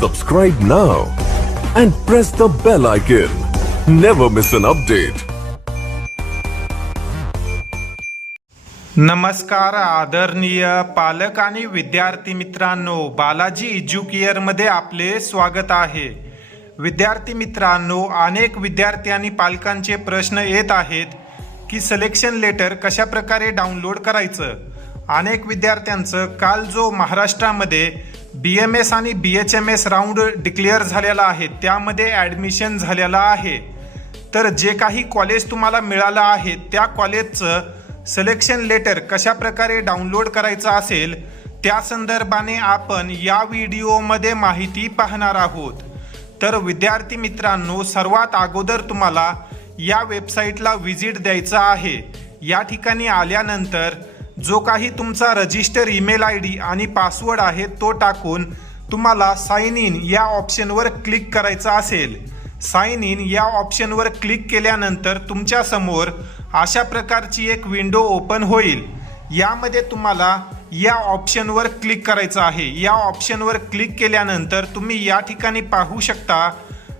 Subscribe now and press the bell icon. Never miss an update. नमस्कार आदरणीय पालक आणि विद्यार्थी मित्रांनो बालाजी एज्युकेअरमध्ये आपले स्वागत आहे विद्यार्थी मित्रांनो अनेक विद्यार्थी आणि पालकांचे प्रश्न येत आहेत की सिलेक्शन लेटर कशा प्रकारे डाउनलोड करायचं अनेक विद्यार्थ्यांचं काल जो महाराष्ट्रामध्ये बी एम एस आणि B H M S round declare झालेला आहे. त्यामध्ये ॲडमिशन झालेलं आहे. तर जे काही कॉलेज तुम्हाला मिळालं आहे त्या कॉलेजचं सिलेक्शन लेटर कशा प्रकारे डाउनलोड करायचं असेल त्या संदर्भाने आपण या व्हिडिओमध्ये माहिती पाहणार आहोत. तर विद्यार्थी मित्रांनो सर्वात अगोदर तुम्हाला या वेबसाईटला व्हिजिट द्यायचं आहे. या ठिकाणी आल्यानंतर जो काही तुमचा रजिस्टर ईमेल आय डी आणि पासवर्ड आहे तो टाकून तुम्हाला साइन इन या ऑप्शनवर क्लिक करायचं असेल. साइन इन या ऑप्शनवर क्लिक केल्यानंतर तुमच्यासमोर अशा प्रकारची एक विंडो ओपन होईल. यामध्ये तुम्हाला या ऑप्शनवर क्लिक करायचं आहे. या ऑप्शनवर क्लिक केल्यानंतर तुम्ही या ठिकाणी पाहू शकता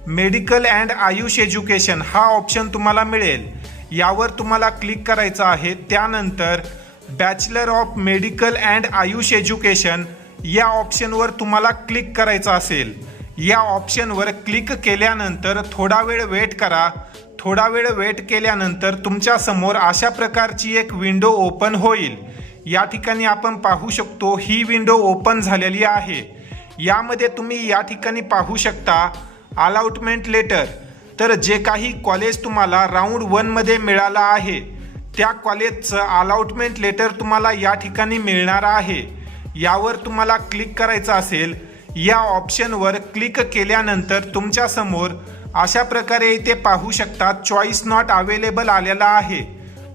मेडिकल अँड आयुष एज्युकेशन हा ऑप्शन तुम्हाला मिळेल. यावर तुम्हाला क्लिक करायचं आहे. त्यानंतर bachelor of medical and AYUSH education या ऑप्शनवर तुम्हाला क्लिक करायचं असेल. या ऑप्शनवर क्लिक केल्यानंतर थोडा वेळ वेट करा. थोडा वेळ वेट केल्यानंतर तुमच्यासमोर अशा प्रकारची एक विंडो ओपन होईल. या ठिकाणी आपण पाहू शकतो ही विंडो ओपन झालेली आहे. यामध्ये तुम्ही या ठिकाणी पाहू शकता अलाउटमेंट लेटर तर जे काही कॉलेज तुम्हाला राऊंड वनमध्ये मिळालं आहे त्या कॉलेजचं अलॉटमेंट लेटर तुम्हाला या ठिकाणी मिळणार आहे. यावर तुम्हाला क्लिक करायचं असेल या ऑप्शनवर क्लिक केल्यानंतर तुमच्यासमोर अशा प्रकारे इथे पाहू शकता चॉईस नॉट अवेलेबल आलेला आहे.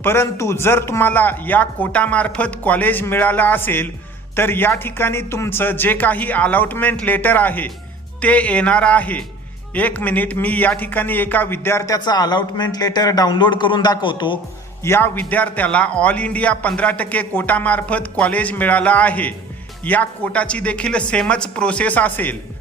परंतु जर तुम्हाला या कोटामार्फत कॉलेज मिळालं असेल तर या ठिकाणी तुमचं जे काही अलॉटमेंट लेटर आहे ते येणार आहे. एक मिनिट मी या ठिकाणी एका विद्यार्थ्याचं अलॉटमेंट लेटर डाउनलोड करून दाखवतो. या विद्यार्थ्याला ऑल इंडिया पंधरा टक्के कोटामार्फत कॉलेज मिळालं आहे. या कोटाची देखील सेमच प्रोसेस असेल.